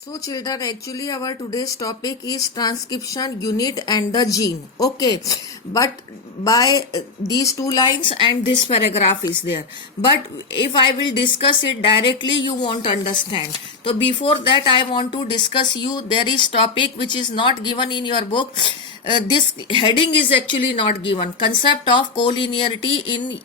So children, actually our today's topic is transcription unit and the gene. Okay, but by these two lines and this paragraph is there. But if I will discuss it directly, you won't understand. So before that, I want to discuss you. There is topic which is not given in your book. This heading is actually not given. Concept of collinearity in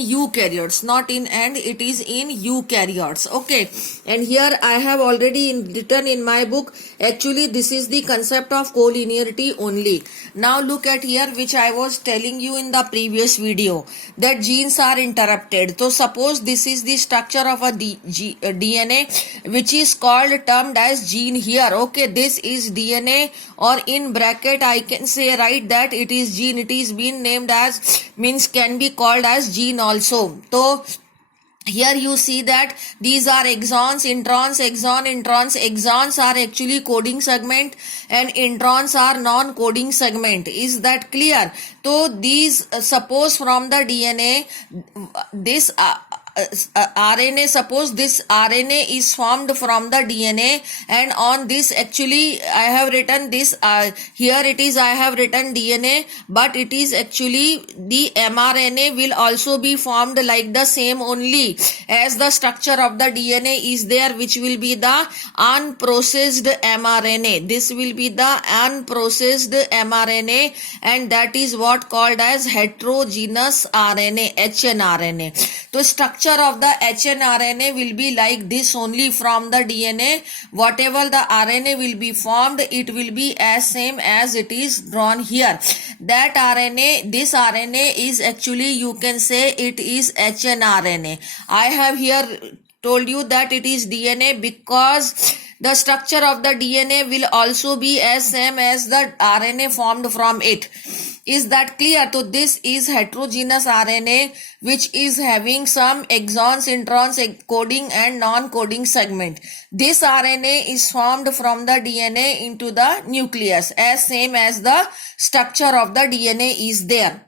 eukaryotes, not in and it is in eukaryotes. Okay, and here I have already written in my book. Actually, this is the concept of collinearity only. Now look at here, which I was telling you in the previous video, that genes are interrupted. So suppose this is the structure of a DNA, which is termed as gene here. Okay, this is DNA, or in bracket I can say right that it is gene. It is been named as, means can be called as gene also. So here you see that these are exons, introns, exon, introns. Exons are actually coding segment and introns are non-coding segment. Is that clear? So these suppose from the DNA, this RNA, suppose this RNA is formed from the DNA, and on this actually I have written this, here it is I have written DNA, but it is actually the mRNA will also be formed like the same only as the structure of the DNA is there, which will be the unprocessed mRNA. This will be the unprocessed mRNA, and that is what called as heterogeneous RNA, hnRNA. So structure of the hnRNA will be like this only from the DNA. Whatever the RNA will be formed, it will be as same as it is drawn here. That RNA, this RNA is actually, you can say it is hnRNA. I have here told you that it is DNA because the structure of the DNA will also be as same as the RNA formed from it. Is that clear? So this is heterogeneous RNA, which is having some exons, introns, coding and non-coding segment. This RNA is formed from the DNA into the nucleus as same as the structure of the DNA is there.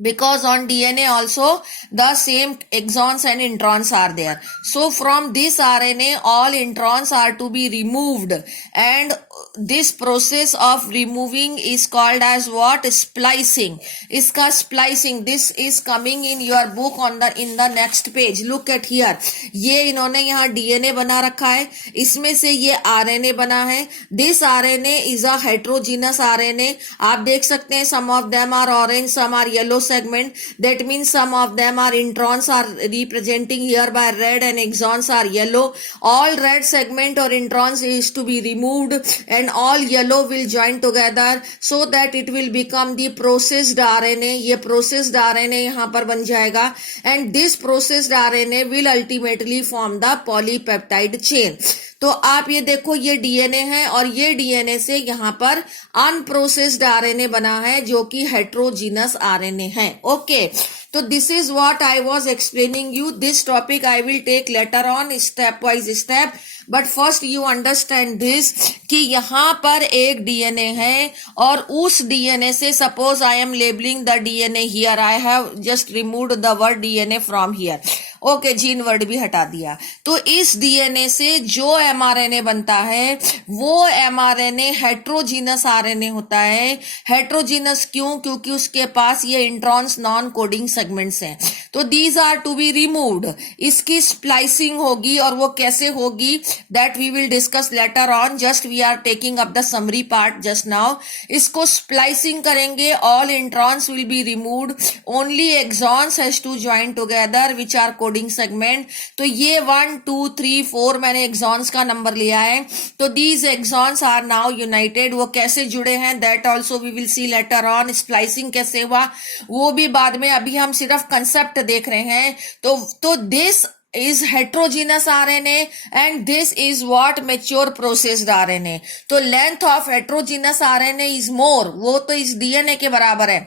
Because on DNA also the same exons and introns are there. So from this RNA all introns are to be removed, and this process of removing is called as what? Splicing. Iska splicing. This is coming in your book on the in the next page. Look at here. ये इन्होंने यहाँ DNA बना रखा है, इसमें से ये RNA बना है. This RNA is a heterogeneous RNA. आप देख सकते हैं, some of them are orange, some are yellow segment. That means some of them are introns are representing here by red and exons are yellow. All red segment or introns is to be removed and all yellow will join together so that it will become the processed RNA. ये processed RNA यहाँ पर बन जाएगा, and this processed RNA will ultimately form the polypeptide chain. तो आप ये देखो, ये डीएनए है और ये डीएनए से यहाँ पर अनप्रोसेस्ड आरएनए बना है जो कि हेट्रोजीनस आरएनए है. ओके, तो this is what I was explaining you. This topic I will take later on step wise step, but first you understand this कि यहाँ पर एक डीएनए है और उस डीएनए से, suppose I am labelling the DNA here, I have just removed the word DNA from here. Okay, gene word भी हटा दिया. तो इस डीएनए से जो एमआरएनए बनता है वो एमआरएनए हेट्रोजीनस आरएनए होता है. हेट्रोजीनस क्यों? क्योंकि उसके पास ये इंट्रॉन्स नॉन कोडिंग सेगमेंट्स हैं. तो these are to be removed. इसकी स्प्लाइसिंग होगी, और वो कैसे होगी that we will discuss later on. Just we are taking up the summary part just now. इसको स्प्लाइसिंग करेंगे, all introns will be removed, only exons has to join together which are coding segment. तो ये 1 2 3 4 मैंने exons का number लिया है. तो these exons are now united. वो कैसे जुड़े हैं that also we will see later on. Splicing कैसे हुआ वो भी बाद में, अभी हम सिर्फ कंसेप्ट देख रहे हैं. तो this is heterogeneous RNA and this is what mature processed RNA. तो length of heterogeneous RNA is more, वो तो इस DNA के बराबर है,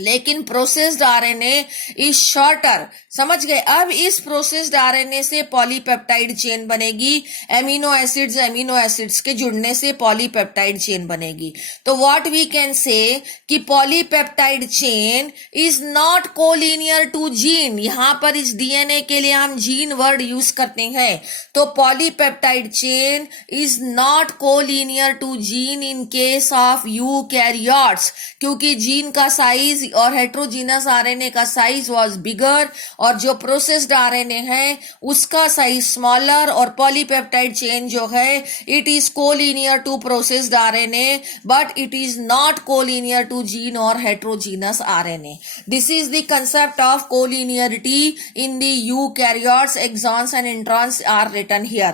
लेकिन प्रोसेस्ड आरएनए इज शॉर्टर. समझ गए। अब इस प्रोसेस्ड आरएनए से पॉलीपेप्टाइड चेन बनेगी, एमिनो एसिड्स के जुड़ने से पॉलीपेप्टाइड चेन बनेगी। तो व्हाट वी कैन से कि polypeptide chain is not collinear to gene. यहां पर इस डीएनए के लिए हम जीन वर्ड यूज करते हैं। तो polypeptide chain is not collinear to gene in case of eukaryotes, क्योंकि जीन का साइज और हेट्रोजीनस आरएनए का साइज वाज बिगर और जो प्रोसेस्ड आरएनए है उसका साइज स्मॉलर, और पॉलीपेप्टाइड चेन जो है it is collinear to processed RNA but it is not collinear to gene और heterogeneous RNA. This is the concept of collinearity in the eukaryotes. Exons and introns are written here.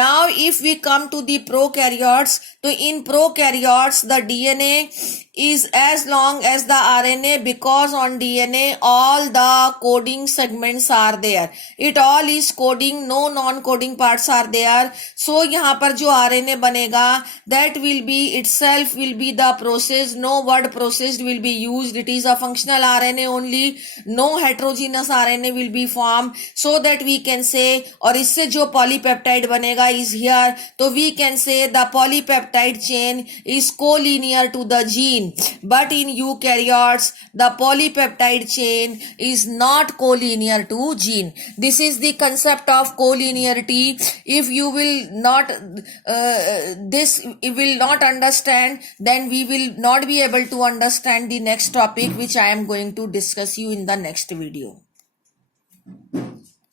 Now if we come to the prokaryotes, so in prokaryotes the DNA is as long as the RNA because on DNA all the coding segments are there. It all is coding, no non-coding parts are there. So यहाँ पर जो RNA बनेगा that will be itself will be the process, no word processed will be used. It is a functional RNA only, no heterogeneous RNA will be formed, so that we can say, और इससे जो polypeptide बनेगा is here, तो we can say the polypeptide chain is collinear to the gene. But in eukaryotes the polypeptide chain is not collinear to gene. This is the concept of collinearity. If you will not this will not understand, then we will not be able to understand the next topic which I am going to discuss you in the next video.